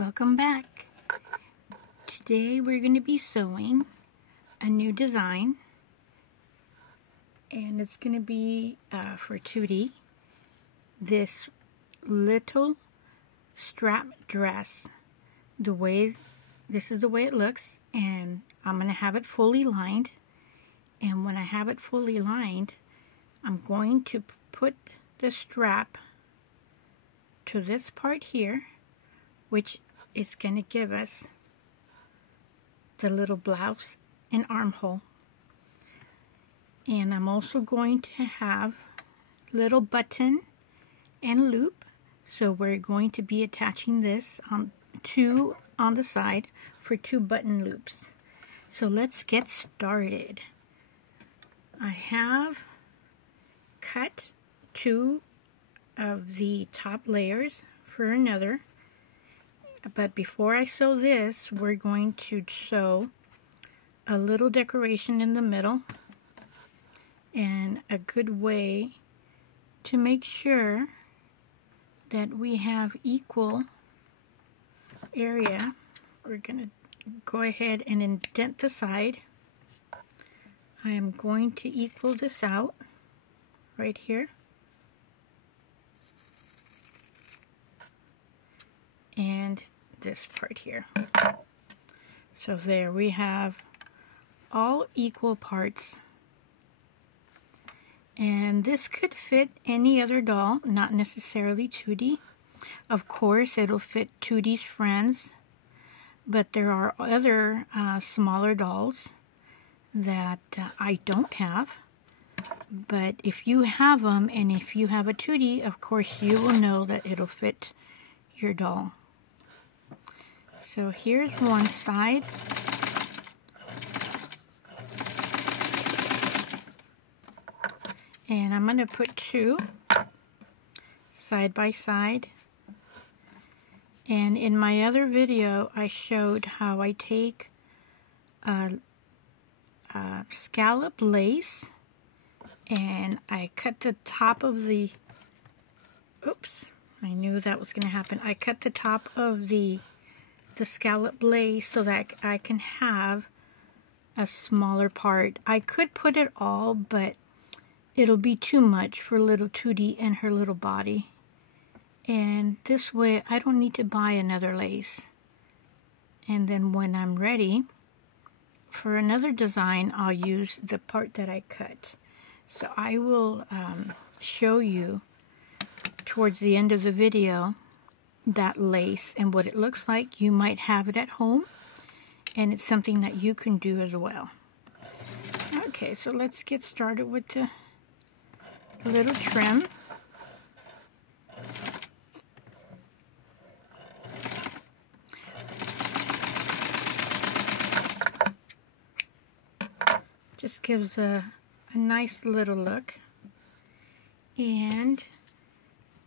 Welcome back. Today we're going to be sewing a new design, and it's going to be for Tutti, this little strap dress. This is the way it looks, and I'm going to have it fully lined. And when I have it fully lined, I'm going to put the strap to this part here, which is going to give us the little blouse and armhole. And I'm also going to have little button and loop, so we're going to be attaching this on the side for 2 button loops. So let's get started. I have cut 2 of the top layers for another, but before I sew this, we're going to sew a little decoration in the middle. And a good way to make sure that we have equal area, we're going to go ahead and indent the side. I am going to equal this out right here. And this part here. So there we have all equal parts. And this could fit any other doll, not necessarily Tutti. Of course, it'll fit Tutti's friends, but there are other smaller dolls that I don't have. But if you have them, and if you have a Tutti, of course you will know that it'll fit your doll. So here's one side. And I'm going to put 2 side by side. And in my other video, I showed how I take scallop lace and I cut the top of the, oops, I knew that was going to happen. I cut the top of the scallop lace so that I can have a smaller part. I could put it all, but it'll be too much for little Tutti and her little body. And this way I don't need to buy another lace. And then when I'm ready for another design, I'll use the part that I cut. So I will show you towards the end of the video that lace and what it looks like. You might have it at home, and it's something that you can do as well. Okay, so let's get started with the little trim. Just gives a nice little look. And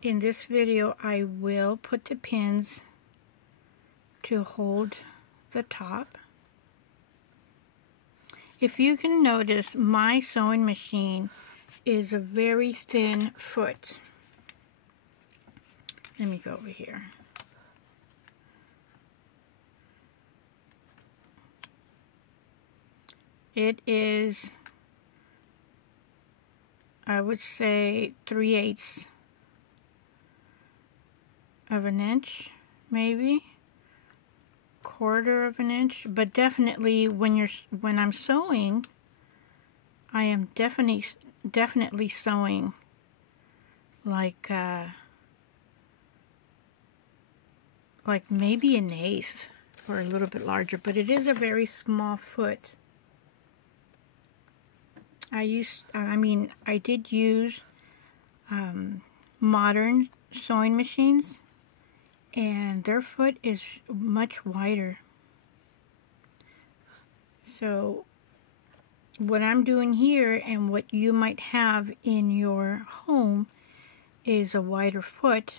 in this video, I will put the pins to hold the top. If you can notice, my sewing machine is a very thin foot. Let me go over here. It is, I would say, 3/8 of an inch, maybe 1/4 of an inch. But definitely, when I'm sewing, I am definitely sewing like maybe 1/8 or a little bit larger, but it is a very small foot. I did use modern sewing machines, and their foot is much wider. So what I'm doing here, and what you might have in your home, is a wider foot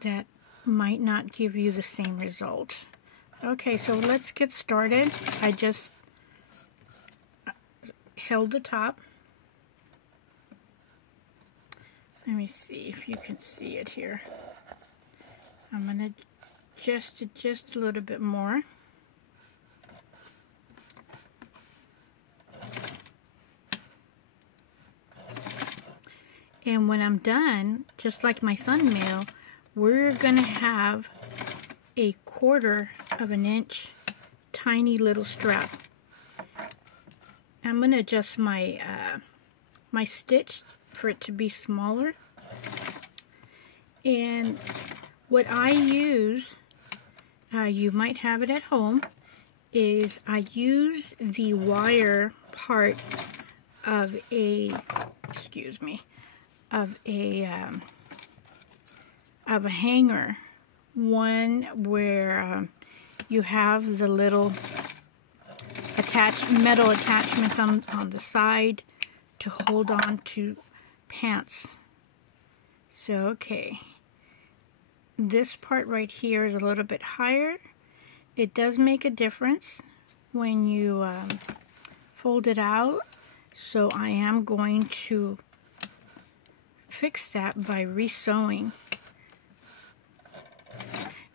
that might not give you the same result. Okay, so let's get started. I just held the top. Let me see if you can see it here. I'm going to adjust it just a little bit more. And when I'm done, just like my thumbnail, we're gonna have a 1/4 of an inch tiny little strap. I'm gonna adjust my my stitch for it to be smaller. And what I use, you might have it at home, is I use the wire part of a, excuse me, of a hanger, one where you have the little metal attachments on the side to hold on to pants. So okay, this part right here is a little bit higher. It does make a difference when you fold it out, so I am going to fix that by resewing.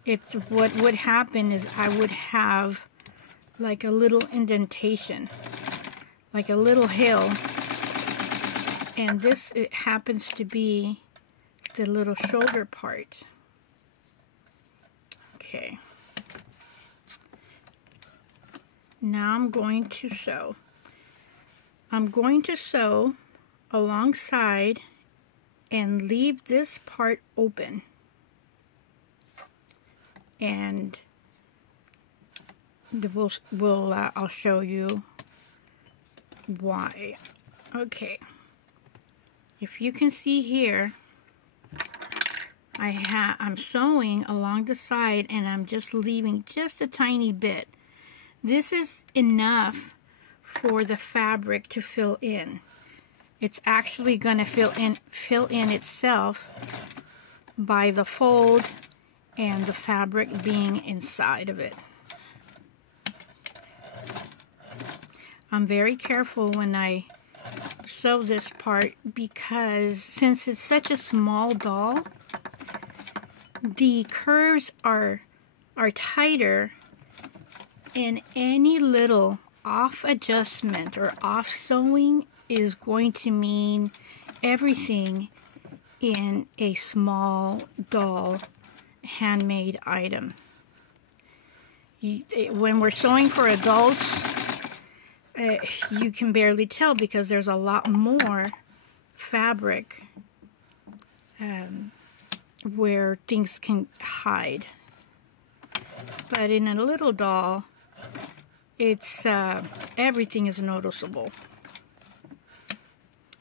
It's what would happen is I would have like a little indentation, like a little hill, and this, it happens to be the little shoulder part. Okay, now I'm going to sew. I'm going to sew alongside and leave this part open, and I'll show you why. Okay, if you can see here, I'm sewing along the side and I'm just leaving just a tiny bit. This is enough for the fabric to fill in. It's actually going to fill in itself by the fold and the fabric being inside of it. I'm very careful when I sew this part because since it's such a small doll, the curves are tighter, and any little off adjustment or off sewing is going to mean everything in a small doll handmade item. When we're sewing for adults, you can barely tell because there's a lot more fabric where things can hide. But in a little doll, it's everything is noticeable.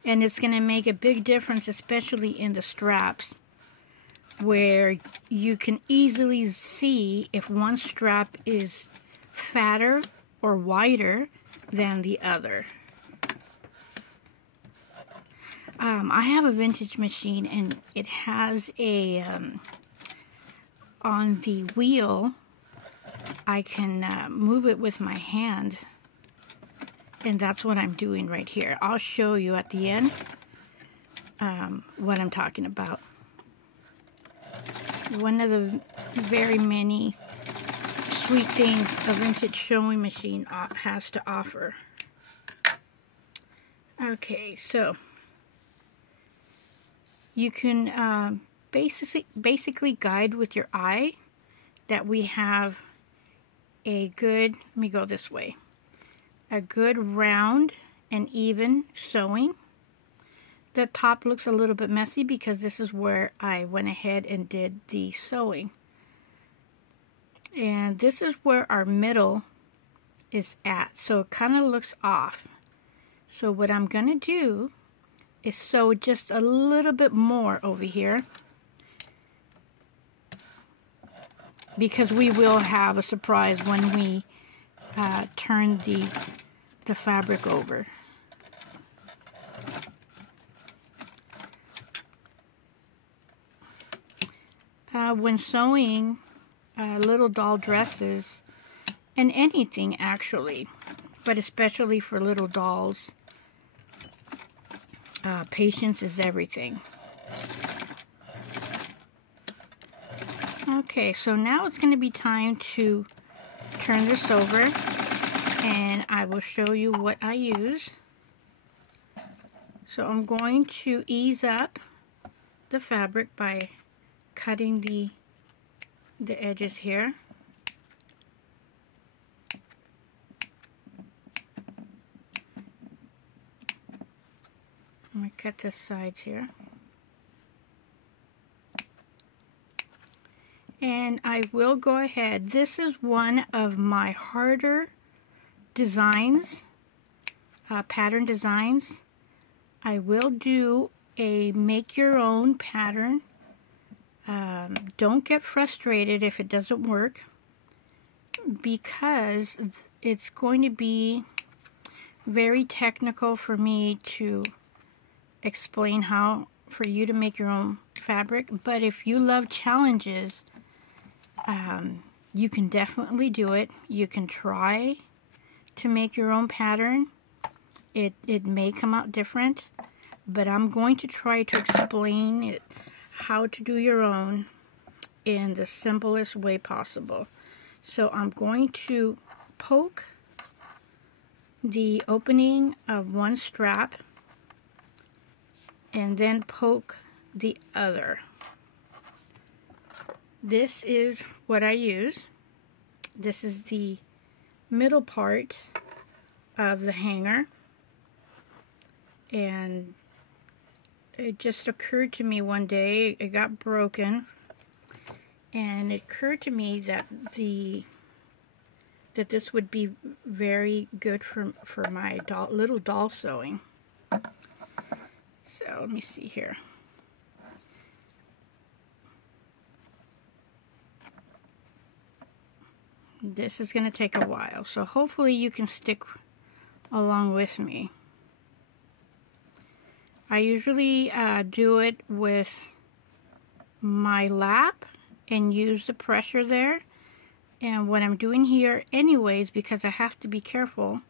And it's going to make a big difference, especially in the straps, where you can easily see if one strap is fatter or wider than the other. I have a vintage machine, and it has a on the wheel, I can move it with my hand, and that's what I'm doing right here. I'll show you at the end what I'm talking about. One of the very many sweet things a vintage sewing machine has to offer. Okay, so you can basically guide with your eye that we have a good, let me go this way, a good round and even sewing. The top looks a little bit messy because this is where I went ahead and did the sewing. And this is where our middle is at, so it kind of looks off. So what I'm going to do is sew just a little bit more over here, because we will have a surprise when we turn the fabric over. When sewing little doll dresses, and anything actually, but especially for little dolls, patience is everything. Okay, so now it's going to be time to turn this over, and I will show you what I use. So I'm going to ease up the fabric by cutting the edges here. I'm going to cut the sides here. And I will go ahead. This is one of my harder designs, pattern designs. I will do a make your own pattern. Don't get frustrated if it doesn't work, because it's going to be very technical for me to explain how for you to make your own fabric. But if you love challenges, you can definitely do it. You can try to make your own pattern. It may come out different, but I'm going to try to explain it, how to do your own in the simplest way possible. So I'm going to poke the opening of one strap and then poke the other. This is what I use. This is the middle part of the hanger, and it just occurred to me one day, it got broken, and it occurred to me that this would be very good for my little doll sewing. So let me see here. This is going to take a while, so hopefully you can stick along with me. I usually do it with my lap and use the pressure there. And what I'm doing here anyways, because I have to be careful,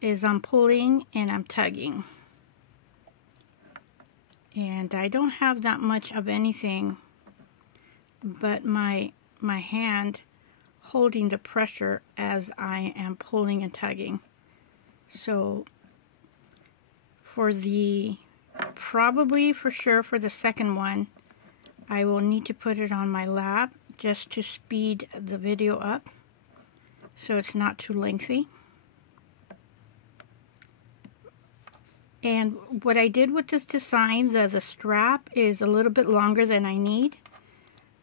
is I'm pulling and I'm tugging. And I don't have that much of anything but my hand holding the pressure as I am pulling and tugging. So probably for sure for the second one, I will need to put it on my lap just to speed the video up so it's not too lengthy. And what I did with this design, the strap is a little bit longer than I need,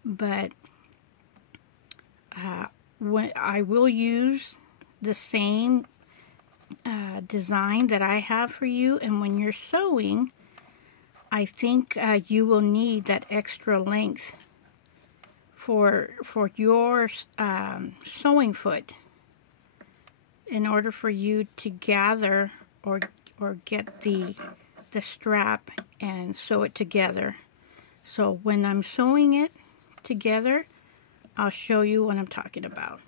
but when I will use the same design that I have for you, and when you're sewing, I think you will need that extra length for your sewing foot in order for you to gather or get the strap and sew it together. So when I'm sewing it together, I'll show you what I'm talking about.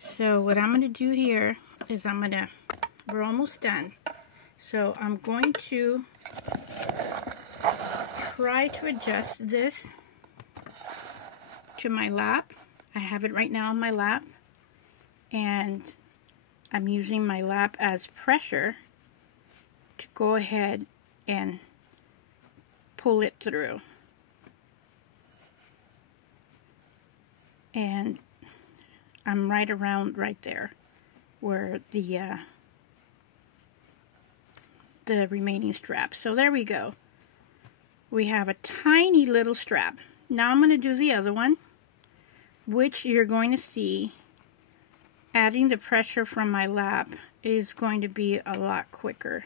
So what I'm going to do here is we're almost done. So I'm going to try to adjust this to my lap. I have it right now on my lap, and I'm using my lap as pressure to go ahead and pull it through. And I'm right around right there where the remaining strap. So there we go. We have a tiny little strap. Now I'm going to do the other one, which you're going to see adding the pressure from my lap is going to be a lot quicker.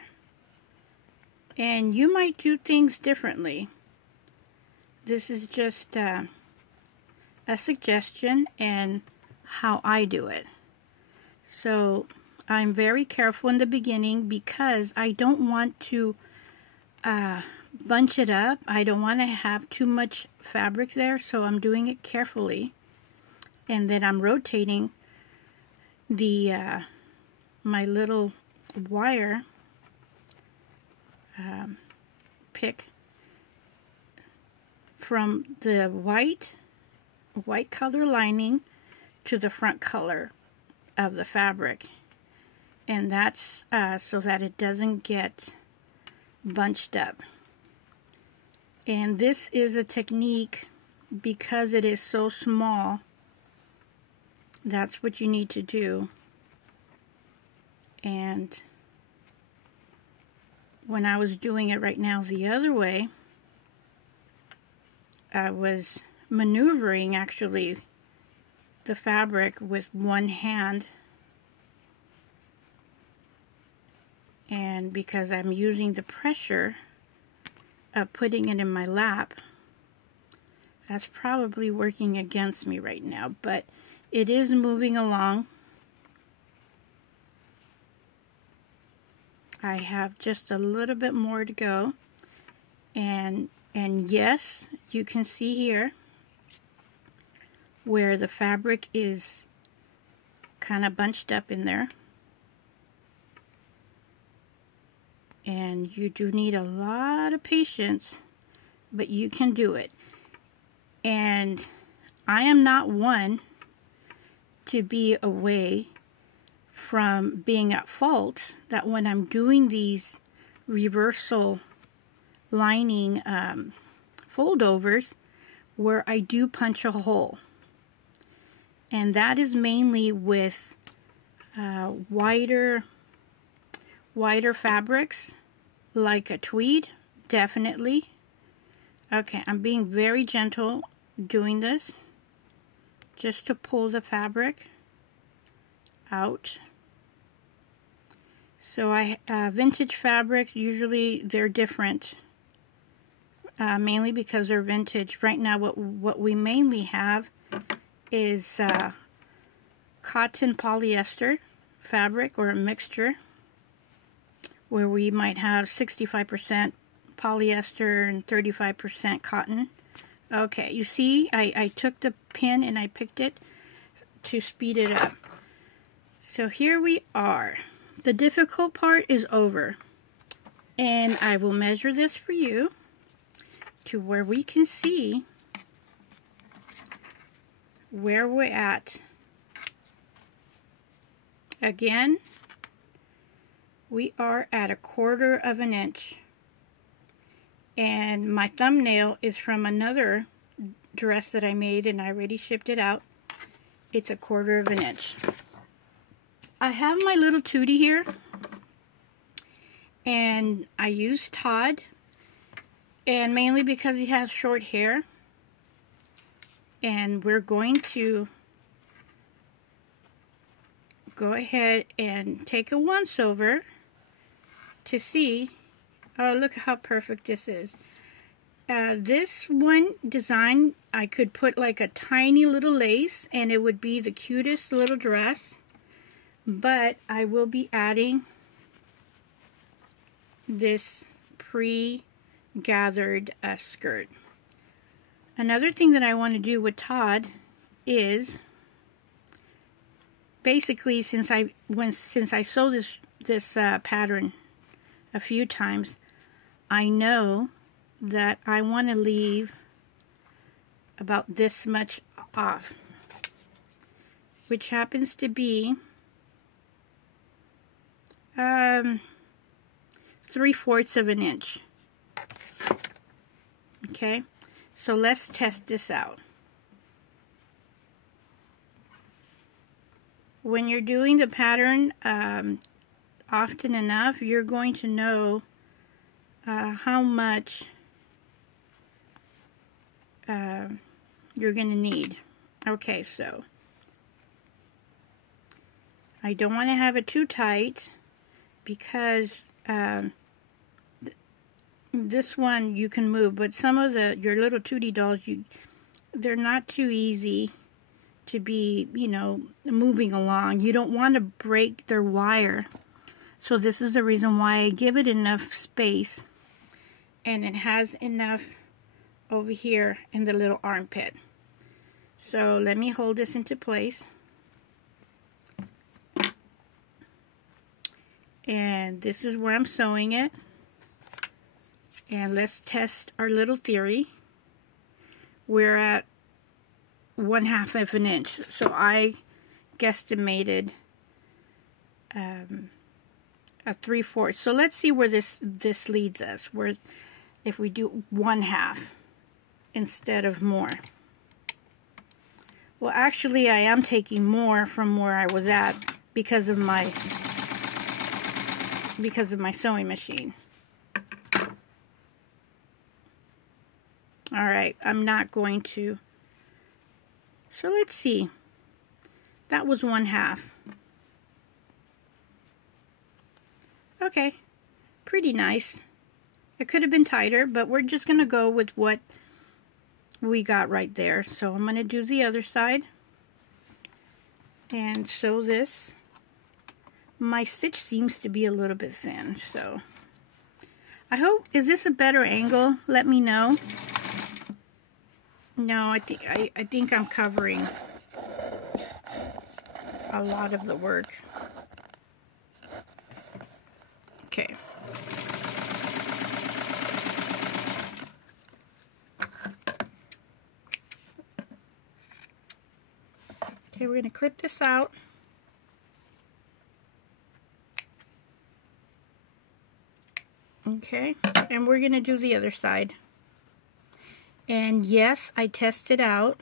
And you might do things differently. This is just a suggestion and how I do it. So I'm very careful in the beginning because I don't want to bunch it up. I don't want to have too much fabric there, so I'm doing it carefully. And then I'm rotating the my little wire pick from the white white color lining to the front color of the fabric, and that's so that it doesn't get bunched up. And this is a technique because it is so small. That's what you need to do. And when I was doing it right now the other way, I was maneuvering actually the fabric with one hand, and because I'm using the pressure of putting it in my lap, that's probably working against me right now, but it is moving along. I have just a little bit more to go, and yes, you can see here where the fabric is kind of bunched up in there, and you do need a lot of patience, but you can do it. And I am not one to be away from being at fault that when I'm doing these reversal lining foldovers where I do punch a hole. And that is mainly with wider fabrics like a tweed, definitely. Okay, I'm being very gentle doing this just to pull the fabric out. So vintage fabrics, usually they're different, mainly because they're vintage. Right now what we mainly have is cotton polyester fabric, or a mixture where we might have 65% polyester and 35% cotton. Okay, you see, I took the pin and I picked it to speed it up. So here we are. The difficult part is over. And I will measure this for you to where we can see where we're at. Again, we are at 1/4 of an inch. And my thumbnail is from another dress that I made, and I already shipped it out. It's 1/4 of an inch. I have my little Tutti here, and I use Todd, and mainly because he has short hair. And we're going to go ahead and take a once over to see. Oh, look how perfect this is. This one design, I could put like a tiny little lace and it would be the cutest little dress. But I will be adding this pre-gathered skirt. Another thing that I want to do with Todd is basically, since I sew this pattern a few times, I know that I want to leave about this much off, which happens to be 3/4 of an inch. Okay, so let's test this out. When you're doing the pattern often enough, you're going to know how much you're going to need. Okay, so I don't want to have it too tight because this one you can move, but some of your little Tutti dolls, they're not too easy to be, moving along. You don't want to break their wire. So this is the reason why I give it enough space, and it has enough over here in the little armpit. So let me hold this into place. And this is where I'm sewing it. And let's test our little theory. We're at 1/2 of an inch. So I guesstimated a 3/4. So let's see where this leads us. Where if we do 1/2 instead of more. Well, actually, I am taking more from where I was at because of my sewing machine. All right, I'm not going to. So let's see. That was 1/2. Okay, pretty nice. It could have been tighter, but we're just going to go with what we got right there. So I'm going to do the other side and sew this. My stitch seems to be a little bit thin, so I hope, is this a better angle? Let me know. No, I think I'm covering a lot of the work. Okay. Okay, we're going to clip this out. Okay, and we're going to do the other side. And yes, I tested out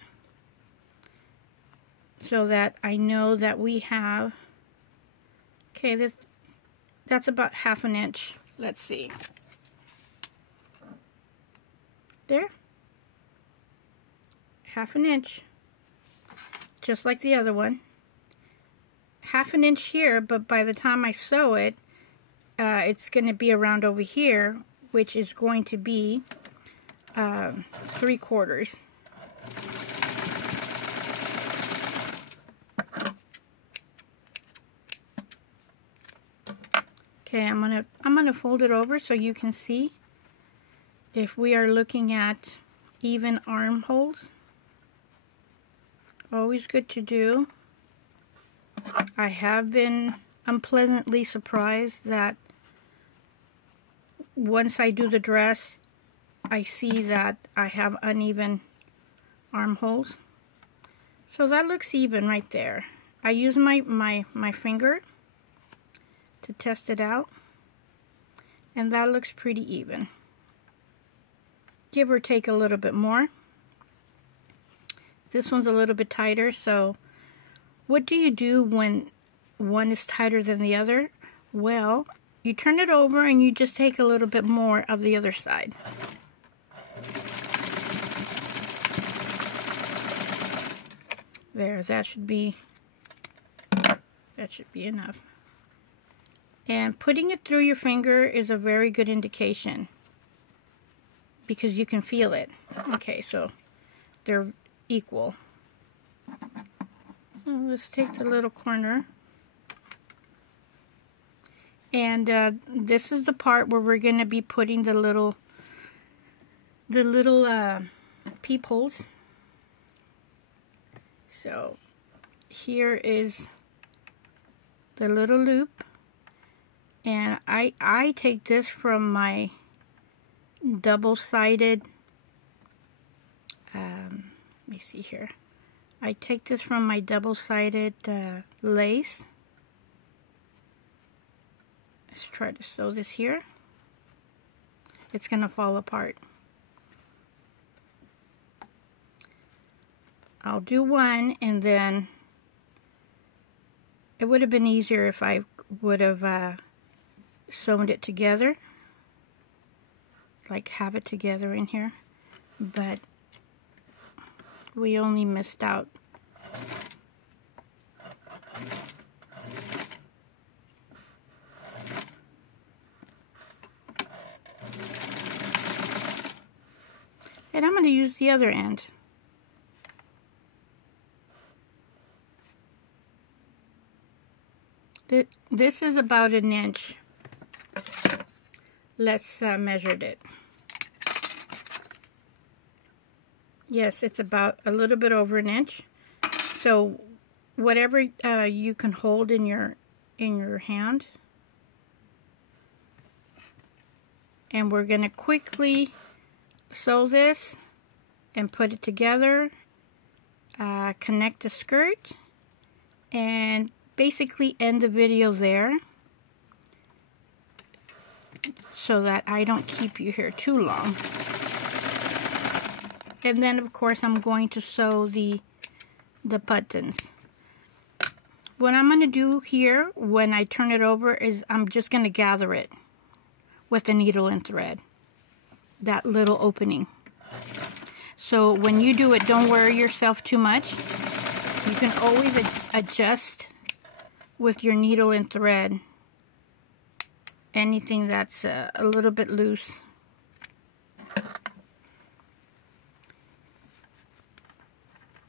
so that I know that we have, okay, that's about 1/2 inch. Let's see. There. 1/2 inch. Just like the other one. 1/2 inch here, but by the time I sew it, it's going to be around over here, which is going to be 3/4. Okay, I'm gonna fold it over so you can see if we are looking at even armholes. Always good to do. I have been unpleasantly surprised that once I do the dress, I see that I have uneven armholes. So that looks even right there. I use my finger to test it out, and that looks pretty even. Give or take a little bit more. This one's a little bit tighter, so what do you do when one is tighter than the other? Well, you turn it over and you just take a little bit more of the other side. There, that should be enough. And putting it through your finger is a very good indication because you can feel it. Okay, so they're equal. So let's take the little corner. And this is the part where we're going to be putting the little peepholes. So here is the little loop, and I take this from my double-sided, let me see here, I take this from my double-sided lace. Let's try to sew this here. It's gonna fall apart. I'll do one, and then it would have been easier if I would have sewn it together, like have it together in here, but we only missed out. And I'm going to use the other end. This is about 1 inch. Let's measure it. Yes, it's about a little bit over 1 inch. So whatever you can hold in your hand. And we're going to quickly sew this and put it together. connect the skirt and basically end the video there so that I don't keep you here too long. And then of course I'm going to sew the buttons. What I'm going to do here when I turn it over is I'm just going to gather it with a needle and thread, that little opening. So when you do it, don't worry yourself too much. You can always adjust with your needle and thread anything that's a little bit loose.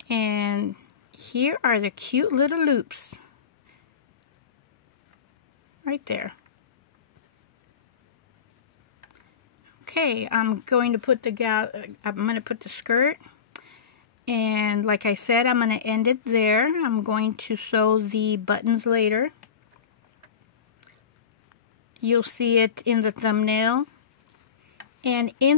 And here are the cute little loops right there. Okay, I'm going to put the skirt, and like I said, I'm going to end it there. I'm going to sew the buttons later. You'll see it in the thumbnail, and in the